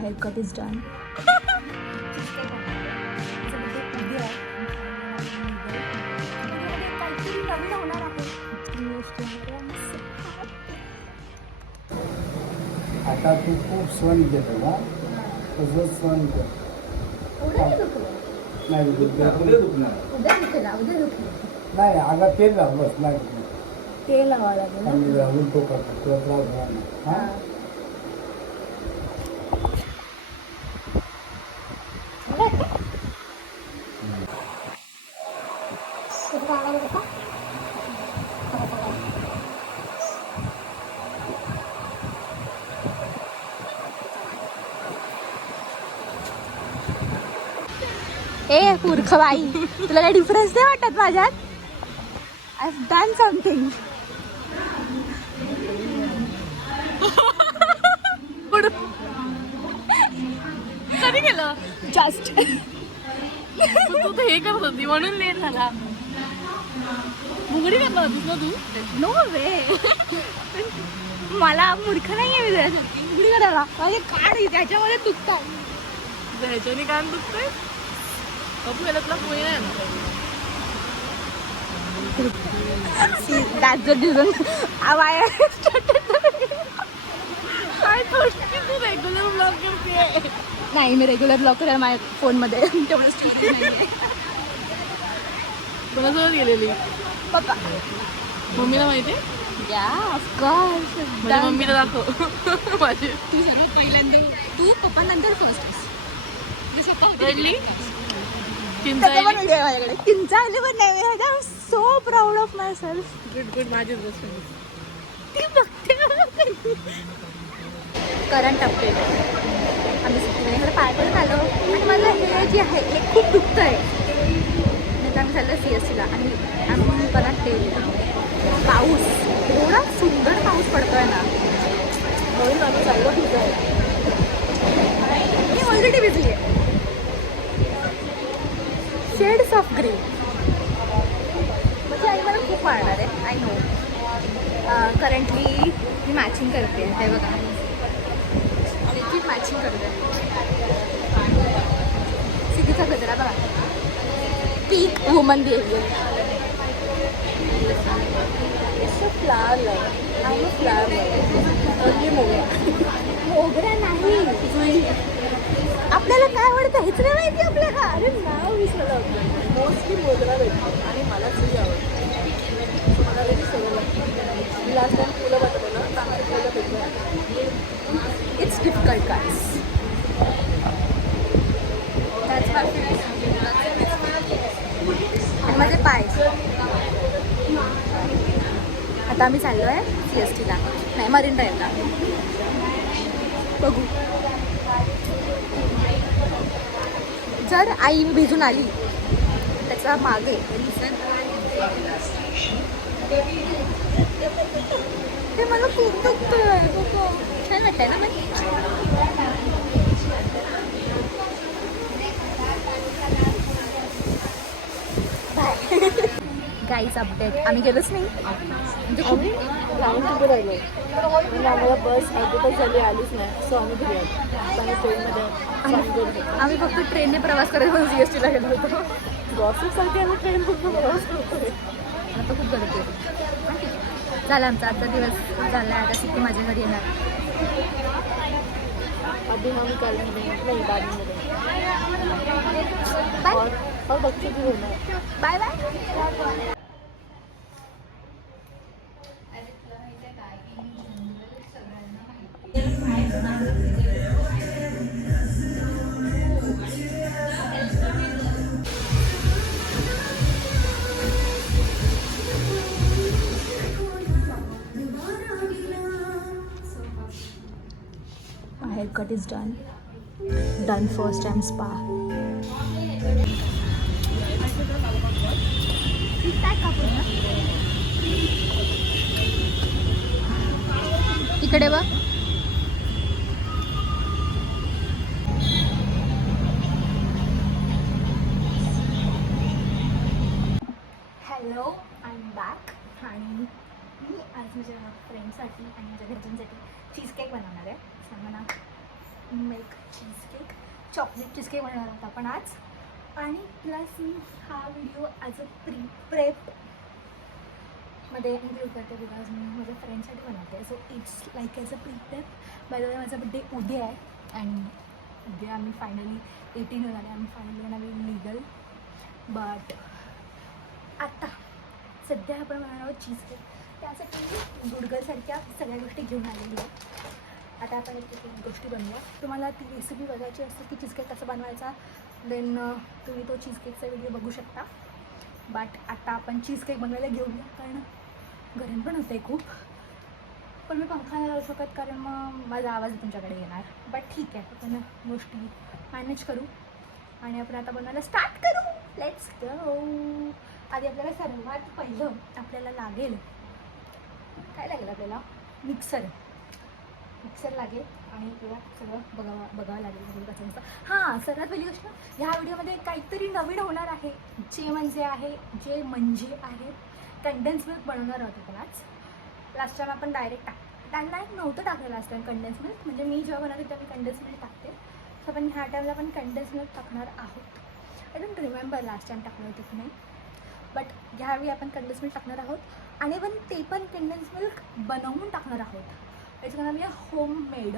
haircut is done. आता तू खूप सण घेतो ना, तसं सण कर. नाही नाही अगं तेल लाव बस लागत नाही. तेल लावावं लागेल ना. उलटो करतो तुला त्रास होणार नाही. हां ए मूर्ख बाई, तुला काही डिफरन्स नाही वाटत माझ्यात? I have done something. कधी केलं? जस्ट तू तर हे करत होती म्हणून लेट झाला. मुगडी करणार होतीस ना तू? नो वे. मला मूर्ख नाही आहे मी त्याच्यासाठी उघडी करायला. माझे काढ त्याच्यामध्ये तुटतात. ह्याच्याने कान दुखतंय. बापू याला तुला पोहे नाही ना. That's the reason why I started. काय गोष्टी तू रेग्युलर ब्लॉग करते. नाही, मी रेग्युलर ब्लॉग करायला माझ्या फोनमध्ये तेवढं स्टोरेज नाही आहे. कोणासोबत गेलेली? पप्पा. मम्मीला माहिती आहे? या ऑफकोर्स. माझ्या मम्मीला दाखव. माझी तू सर्वात पहिल्यांदा तू पप्पा नंतर फर्स्ट रडली? माझ्याकडे चिंचा आली पण नाही. I am so proud of my self. Good माझीच बेस्ट फ्रेंड. ती बघते करंट अपडेट. आम्ही सिद्धिविनायकडे पाय पडून आलो आणि मला हे जे आहे हे खूप दुखतं आहे. नाही तर आम्ही चाललं CSTला आणि आम्ही परत ते पाऊस एवढा सुंदर पाऊस पडतोय ना, म्हणून आम्ही चाललो भिजायला. मी ऑलरेडी भिजली आहे. शेड्स ऑफ ग्रीन म्हणजे आई मला खूप आवडणार आहे. I know. करंटली मी मॅचिंग करते. हे बघा लिक्विड मॅचिंग करते. सिद्धीचा गजरा बघा. Peak woman behaviour. Flower love. I know flower love. Only मोगरा नाही. आपल्याला काय आवडतं हेच नाही माहिती आपल्याला. अरे नाव विसरलं होतं. मोस्टली मोगरा भेटतो आणि मला तुझी आवडते. मला वेगळी सवय लागते. लास्ट टाइम फुलं वाटत ना चांगली फुलं भेटलं. It's difficult guys. आणि माझे पाय. आता आम्ही चाललो आहे CSTला. नाही, मरीन ड्राईव्हला. बघू. जर आई भिजून आली त्याच्या मागे ते मला खूप दुखतोय. छान वाटतंय ना मला. गाईच अपडेट. आम्ही गेलोच नाही म्हणजे खूप लावून उभं राहिलो म्हणजे आम्हाला बस अर्धी झाली आलीच नाही. सो आम्ही घरी आलो. आम्ही ट्रेनमध्ये आम्ही फक्त ट्रेनने प्रवास करायला म्हणून CSTला गेलो होतो. गॉसिपसाठी आम्ही ट्रेन फक्त प्रवास करतोय. आता खूप गर्दी होती. झाला आमचा आजचा दिवस झाला. आता सिद्धी माझ्या घरी येणार. अभी हम करेंगे नहीं बाद में बाय और बच्चे भी होना. Bye bye. My haircut is done. Done first time spa. इकडे बघ. Hello, I am back. आणि मी आज माझ्या फ्रेंडसाठी आणि माझ्या घरच्यांसाठी चीज केक बनवणार आहे. सांगा ना. Make cheese cake, chocolate cheese cake बनवणार आहोत आपण आज. आणि प्लस मी हा व्हिडिओ ॲज अ प्रेप मध्ये इन्क्लूड करते बिकॉज मी माझ्या फ्रेंडसाठी बनवते. So it's like as a prep. Bye the वे माझा बड्डे उद्या आहे आणि उद्या आम्ही फायनली 18 होणार आहे. आम्ही फायनली होणार लिगल. बट आत्ता सध्या आपण बनवणार आहोत चीज केक. त्यासाठी मी गुडगरसारख्या सगळ्या गोष्टी घेऊन आलेली आहे. आता आपण एक गोष्टी बनवूया. तुम्हाला ती रेसिपी बघायची असते की चीज केक कसं बनवायचा, देन तुम्ही तो चीज केकचा व्हिडिओ बघू शकता. बट आता आपण चीज केक बनवायला घेऊया कारण गरम पण होतं आहे खूप. पण मी पंखा नाही लावू शकत कारण मग माझा आवाज तुमच्याकडे येणार. बट ठीक आहे, आपण गोष्टी मॅनेज करू आणि आपण आता बनवायला स्टार्ट करू. Let's go. आधी आपल्याला सर्वात पहिलं आपल्याला लागेल काय लागेल, आपल्याला मिक्सर लागेल आणि आपल्याला सगळं बघावं लागेल कसं नसतं. हां, सर्वात पहिली गोष्ट, ह्या व्हिडिओमध्ये काहीतरी नवीन होणार आहे. जे म्हणजे आहे कंडेन्स मिल्क बनवणार आहोत आपण आज. लास्ट टाईम आपण डायरेक्ट नव्हतं टाकलं लास्ट टाईम कंडेन्स मिल्क. म्हणजे मी जेव्हा बनवते तेव्हा मी कंडेन्स मिल्क टाकते. सो आपण ह्या टाईमला आपण कंडेन्स मिल्क टाकणार आहोत. I don't remember last time टाकलं होतं की नाही, बट ह्यावेळी आपण कंडेन्स मिल्क टाकणार आहोत. आणि ते पण कंडेन्स मिल्क बनवून टाकणार आहोत. It's gonna be homemade.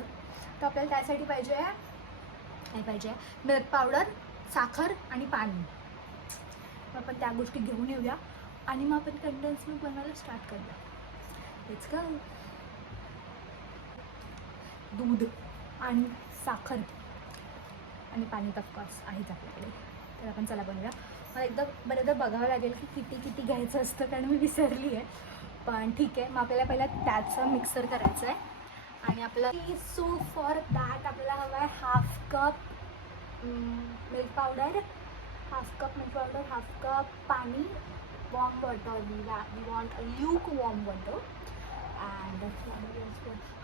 तर आपल्याला त्यासाठी पाहिजे मिल्क पावडर, साखर आणि पाणी. मग आपण त्या गोष्टी घेऊन येऊया आणि मग आपण कंडेन्स मिल्क बनवायला स्टार्ट करूया. Let's go. दूध आणि साखर आणि पाणी ऑफकोर्स आहेच आपल्याकडे. तर आपण चला बनवूया. मला बरेचदा बघावं लागेल की किती घ्यायचं असतं कारण मी विसरली आहे. पण ठीक आहे, मग आपल्याला पहिला त्याचं मिक्सर करायचं आहे. आणि आपलं सो फॉर दॅट आपल्याला हवं आहे half cup milk powder, half cup पाणी, warm water. We want a lukewarm water and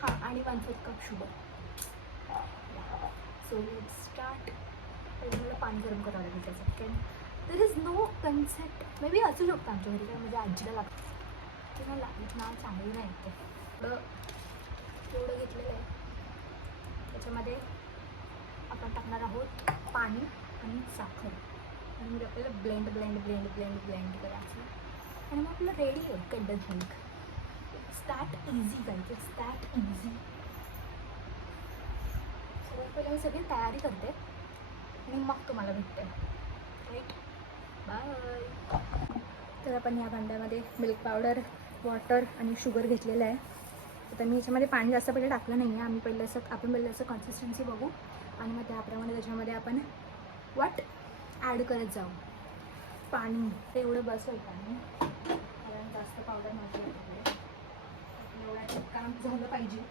हां, आणि 1/4 cup sugar. So let's start. मला पाणी गरम करावं लागेल त्याचं. There is no concept. Maybe असू शकतं आमच्या घरी, काय माझ्या आजीला लागतं किंवा लागत ना, चांगली नाही येते. एवढं घेतलेलं आहे. त्याच्यामध्ये आपण टाकणार आहोत पाणी आणि साखर आणि मग आपल्याला ब्लेंड करायचं. आणि मग आपलं रेडी आहे condense milk. It's that easy guys, it's that easy. सगळ्यात पहिले मी सगळी तयारी करते आणि मग तुम्हाला भेटते. Right, bye. तर आपण या भांड्यामध्ये मिल्क पावडर, वॉटर आणि शुगर घेतलेलं आहे. तर मी याच्यामध्ये पाणी जास्त पहिले टाकलं नाही आहे. आपण पहिलं असं कन्सिस्टन्सी बघू आणि मग त्याप्रमाणे त्याच्यामध्ये आपण ॲड करत जाऊ. पाणी ते एवढं बस होईल पाणी, कारण जास्त पावडर नव्हती एवढं काम झालं पाहिजे.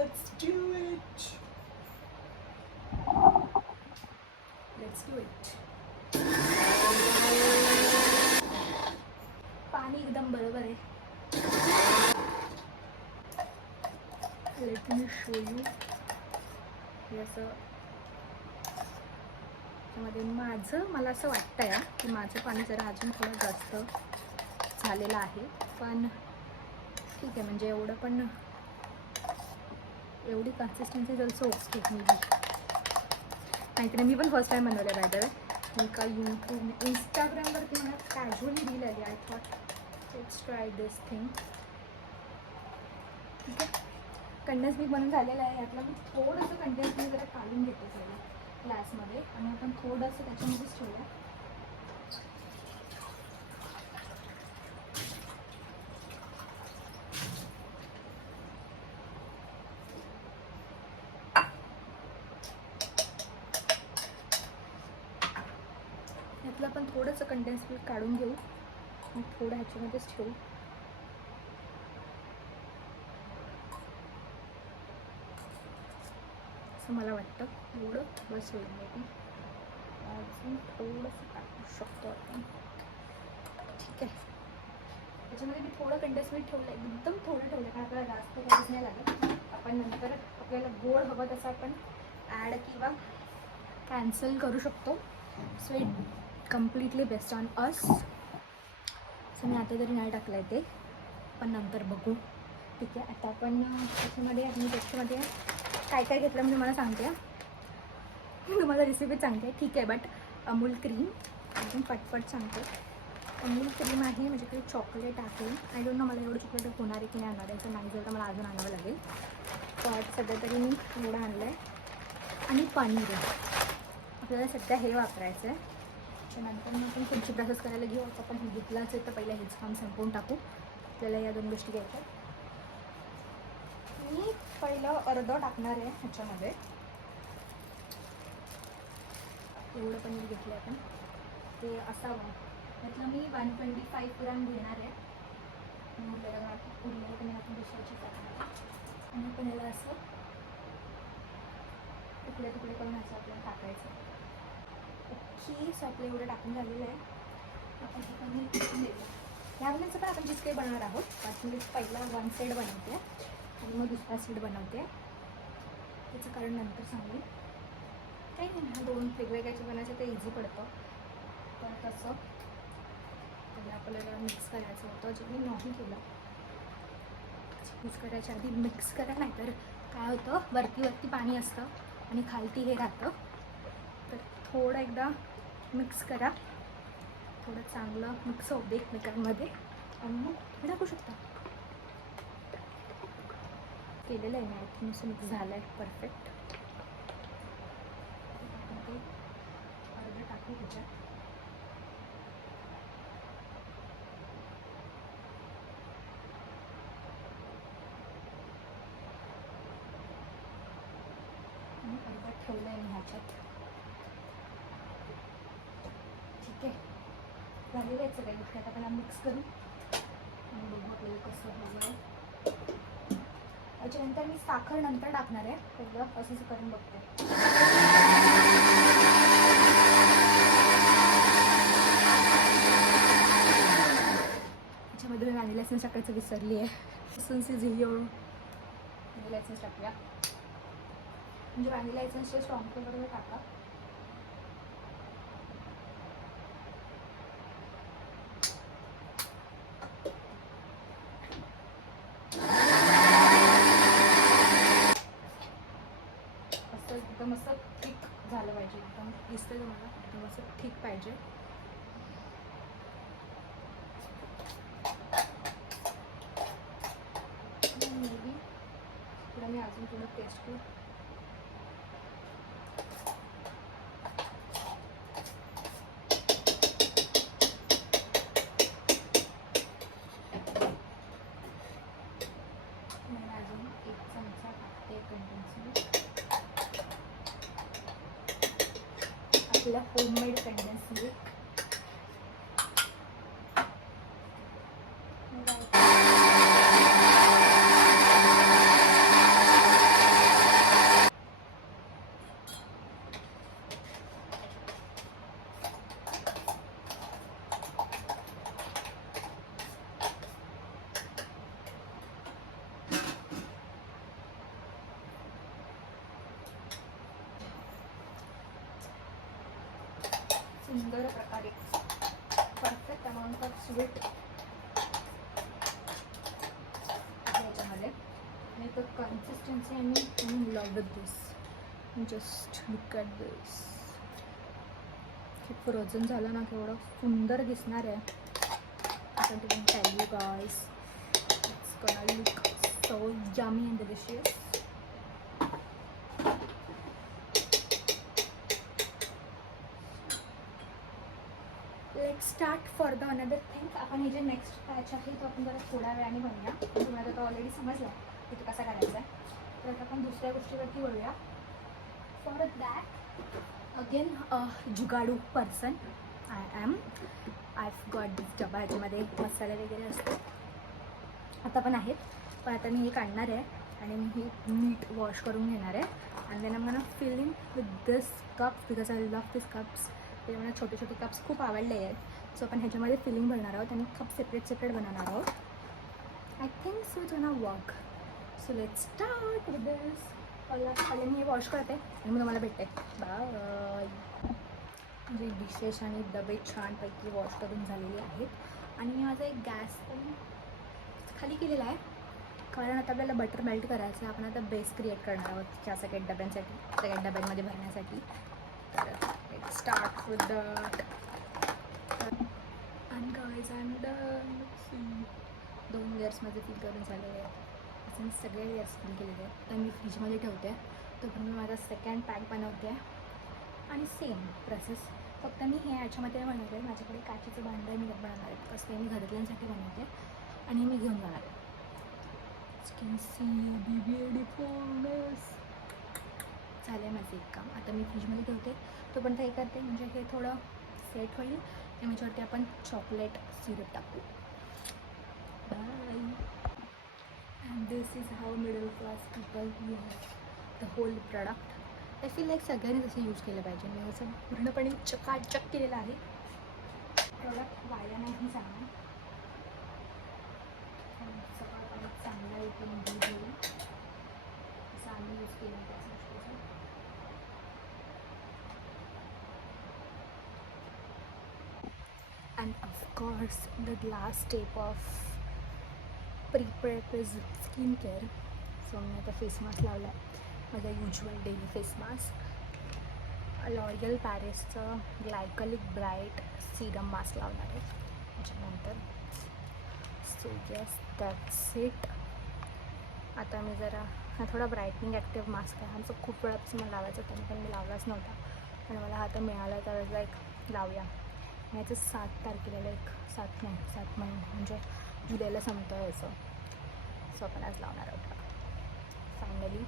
Let's do it. पाणी एकदम बरोबर आहे. Let me show you. हे असं त्यामध्ये मला असं वाटतं आहे की माझं पाणी जरा अजून थोडं जास्त झालेलं आहे. पण ठीक आहे, म्हणजे एवढी कन्सिस्टन्सी जसं ओके. नाहीतर मी पण फर्स्ट टाईम बनवलं आहे. बाय द वे मी का इंस्टाग्रामवरती मला कॅज्युअली रील आली. I thought let's try this thing. ठीक आहे, कंडेन्स मिल्क बनवून झालेलं आहे. यातलं मी थोडंसं कंडेन्स मिल्क जरा काढून घेते सगळं ग्लासमध्ये आणि आपण थोडंसं त्याच्यामध्येच ठेवूया. यातलं आपण थोडंसं कंडेन्स मिल्क काढून घेऊ आणि थोडं ह्याच्यामध्येच ठेवू. असं मला वाटतं एवढं बस होईल. मी अजून थोडंसं टाकू शकतो आपण. ठीक आहे, त्याच्यामध्ये मी थोडं कंडेन्स मिल्क ठेवलं, एकदम थोडं ठेवलं कारण आपल्याला जास्त गरज नाही लागत. आपण नंतर आपल्याला गोड हवं तसं आपण ॲड किंवा कॅन्सल करू शकतो. So it completely based on us. So मी आता तरी नाही टाकलं आहे ते, पण नंतर बघू. ठीक आहे, आता आपण त्याच्यामध्ये मी त्याच्यामध्ये काय काय घेतलं म्हणजे मला सांगते. मी तुम्हाला रेसिपी सांगते, ठीक आहे. बट अमूल क्रीम एकदम पटपट सांगते. अमूल क्रीम आहे, माझ्याकडे चॉकलेट आहे. आय डोंट नो मला एवढं चॉकलेट होणार आहे की नाही होणार आहे. जर नाही झालं तर मला अजून आणावं लागेल. पण सध्या तरी मी एवढं आणलं आहे. आणि पनीर आहे. आपल्याला सध्या हे वापरायचं आहे. त्यानंतर मग आपण पुढची प्रोसेस करायला घेऊ. आता आपण हे घेतलं असेल तर पहिलं हेच काम संपवून टाकू. आपल्याला या 2 गोष्टी घ्यायच्या. मी पहिलं अर्धं टाकणार आहे ह्याच्यामध्ये. एवढं पनीर घेतलं आहे आपण, ते असावं. त्यातलं मी 125 ग्रॅम घेणार आहे. उरलेलं पनीर आपण दुसऱ्याची टाकणार आहे. आणि पण याला असं तुकडे तुकडे करून असं आपल्याला टाकायचं. ओके, सो आपलं एवढं टाकून झालेलं आहे. आपण हे पनीर टाकून देतो. ह्यावेळेचं पण आपण जिस काही बनवणार आहोत. मी पहिला 1 साईड बनवते आणि मग दुसरा साईड बनवते. त्याचं कारण नंतर सांगेन. काही नाही, हा 2 वेगवेगळ्याचे बनायचं ते इझी पडतं. तर तसं त्याला आपल्याला मिक्स करायचं होतं, जे मी नाही केलं. मिक्स करायच्या आधी मिक्स करा, नाही तर काय होतं, वरती पाणी असतं आणि खालती हे राहतं. तर थोडं एकदा मिक्स करा, थोडं चांगलं मिक्स होऊ दे एकमेकांमध्ये आणि मग तुम्ही टाकू शकता. केलेलं आहे मी, आय थिंक असं मिक्स झालं आहे परफेक्ट. आपण ते अर्धं टाकू त्याच्यात. आणि अर्धं ठेवलं आहे मी ह्याच्यात. ठीक आहे, झालेलं आहे सगळ्या गोष्टी. आता आपल्याला मिक्स करू आणि बघू आपल्याला कसं हवं आहे. त्याच्यानंतर मी साखर नंतर टाकणार आहे. पहिलं असंच करून बघते. त्याच्यामध्ये मी व्हॅनिला एसेन्स टाकायचं विसरली आहे. Essence is here. Vanilla essence टाकूया, म्हणजे व्हॅनिला एसेन्सचे स्ट्रॉंग फ्लेवर टाका. एकदम असं थिक झालं पाहिजे. एकदम दिसतंय तुम्हाला, एकदम असं थिक पाहिजे. मे बी थोडं मी अजून थोडं टेस्ट करू. मी अजून 1 चमचा टाकते कंडेन्स. आपला होममेड कंडेन्स मिल्क. सुंदर प्रकारे परफेक्ट अमाऊंट ऑफ स्वीट याच्यामध्ये. आणि तो कन्सिस्टन्सी आणि love with this. Just look at this. हे फ्रोझन झालं ना, केवढं सुंदर दिसणार आहे. आपण तुम्ही tell you guys, it's gonna look so yummy and delicious. Let start for the another thing. आपण हे जे नेक्स्ट बॅच आहे तो आपण जरा थोड्या वेळाने बनवूया. तुम्हाला तो ऑलरेडी समजला की तो कसा करायचा आहे. तर आता आपण दुसऱ्या गोष्टीवरती वळूया. फॉर दॅट अगेन जुगाडू person I am. I got this डबा. ह्याच्यामध्ये मसाले वगैरे असतो. आता पण आहेत, पण आता मी हे काढणार आहे आणि मी ही नीट वॉश करून घेणार आहे. And then I am gonna fill in with this cups because I love this cups. ते मला छोटे छोटे कप्स खूप आवडले आहेत. सो आपण ह्याच्यामध्ये फिलिंग भरणार आहोत आणि कप सेपरेट बनवणार आहोत. I think so it's gonna work. So let's start with this. पहिला मी हे वॉश करते आणि मग तुम्हाला भेटते. बाय. म्हणजे डिशेस आणि डबे छानपैकी वॉश करून झालेले आहेत आणि मी माझा एक गॅस पण खाली केलेला आहे कारण आता आपल्याला बटर मेल्ट करायचं आहे. आपण आता बेस क्रिएट करणार आहोत त्या सगळ्या डब्यांसाठी, सगळ्या डब्यांमध्ये भरण्यासाठी. तर it start with the and guys and 2 layers माझे फिल करून झालेले आहेत. असं मी सगळे लेयर्स फिल केलेले आहेत. तर मी फ्रीजमध्ये ठेवते तो पण मी माझा सेकंड पॅक बनवते आणि सेम प्रोसेस. फक्त मी हे याच्यामध्ये बनवते आहे, माझ्याकडे काचेचं भांडं मी बनवणार आहे कसं मी घरातल्यांसाठी बनवते आणि मी घेऊन जाणार आहे. स्किन सी बी ब्युटिफुलनेस झालं आहे माझं एक काम. आता मी फ्रीजमध्ये ठेवते तो पण हे करते म्हणजे हे थोडं सेट होईल आणि त्याच्यावरती आपण चॉकलेट सिरप टाकू. Bye. And this is how middle class people use the whole product. I feel like सगळ्यांनी तसं यूज केलं पाहिजे. मी असं पूर्णपणे चकाचक केलेलं आहे. प्रोडक्ट वाया नाही जाणार. सकाळपर्यंत चांगला एकदम दूध होईल असं आम्ही यूज केलं त्याच गोष्टीचं. And of course the last step of pre-prep is skincare. So मी आता फेस मास्क लावला आहे माझा usual daily face mask. L'Oreal पॅरिसचं ग्लायकॉलिक ब्राईट सिरम मास्क लावणार आहे त्याच्यानंतर. So yes that's it. आता मी जरा हा थोडा ब्राईटनिंग ॲक्टिव्ह मास्क आहे. आमचं खूप वेळापासून मला लावायचं होतं पण मी लावलाच नव्हता पण मला हा आता मिळाला तर लाईक लावूया. याचं 7 तारखेला एक 7 महिने म्हणजे उद्याला संपतं याचं. सो आपण आज लावणार आहोत. फायनली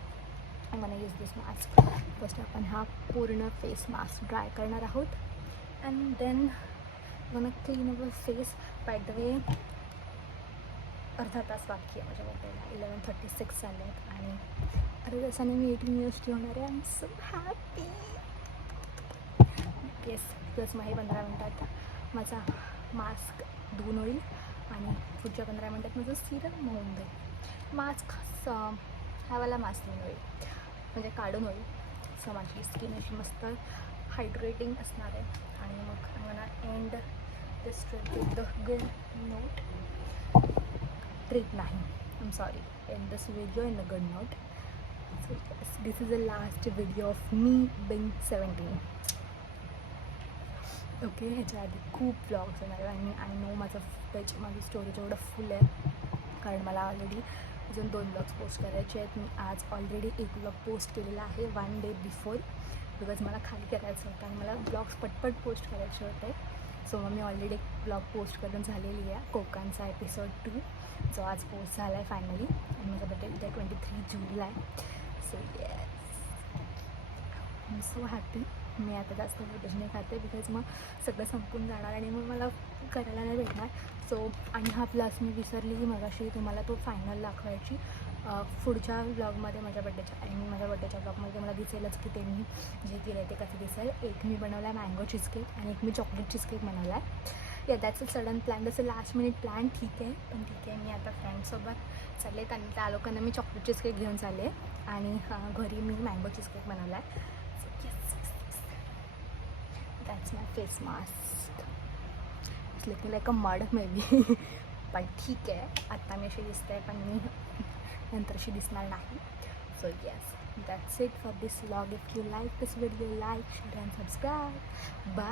आय मला यूज दिस मास्क. फर्स्ट आपण हा पूर्ण फेस मास्क ड्राय करणार आहोत and then one clean our face. By the way अर्धा तास बाकी आहे माझ्या बर्थडेला. 11:36 झाले आहेत आणि अर्ध्या तासाने मी 18 इयर्सची होणार आहे. I am so happy. Yes plus मग हे 15 मिनटात माझा मास्क धुवून होईल आणि पुढच्या 15 मिनटात माझं सिरम होऊन जाईल. मास्क ह्यावाला मास्क धुवून होईल म्हणजे काढून होईल. सो माझी स्किन अशी मस्त हायड्रेटिंग असणार आहे आणि मग मला end this trip with the good note. Trip नाही I am sorry end this video in a good note. So this is the last video of me being 17. Okay ह्याच्या आधी खूप ब्लॉग्स येणार आणि आय नो माझं footage माझी storage एवढं full आहे कारण मला ऑलरेडी अजून 2 ब्लॉग्स पोस्ट करायचे आहेत. मी आज ऑलरेडी एक ब्लॉग पोस्ट केलेला आहे 1 डे बिफोर बिकॉज मला खाली करायचं होतं आणि मला ब्लॉग्स पटपट पोस्ट करायचे होते. सो मग मी ऑलरेडी एक ब्लॉग पोस्ट करून झालेली आहे कोकणचा एपिसोड 2 जो आज पोस्ट झाला आहे फायनली. आणि माझा बड्डे उद्या 23 जूनला आहे. So yes I am so happy. मी आता जास्त फुटेज नाही खाते बिकॉज मग सगळं संपून जाणार आणि मग मला करायला नाही भेटणार. सो आणि हा प्लस मी विसरली की मगाशी तुम्हाला तो फायनल दाखवायची पुढच्या ब्लॉगमध्ये माझ्या बड्डेच्या आणि माझ्या बड्डेच्या ब्लॉगमध्ये मला दिसेलच की ते मी जे केलं आहे ते कसं दिसेल. एक मी बनवला आहे मँगो चीजकेक आणि एक मी चॉकलेट चीजकेक बनवला आहे. या दॅट्स अ सडन प्लॅन. जसं लास्ट मिनिट प्लॅन ठीक आहे पण ठीक आहे. मी आता फ्रेंड्ससोबत चालले आणि त्या लोकांना मी चॉकलेट चीजकेक घेऊन चालले आणि घरी मी मँगो चीजकेक बनवला आहे. That's my face mask. It's looking like a mud maybe. पण ठीक आहे आत्ता मी अशी दिसते पण मी नंतर अशी दिसणार नाही. So yes that's it for this vlog. If you like this video like share and subscribe. Bye.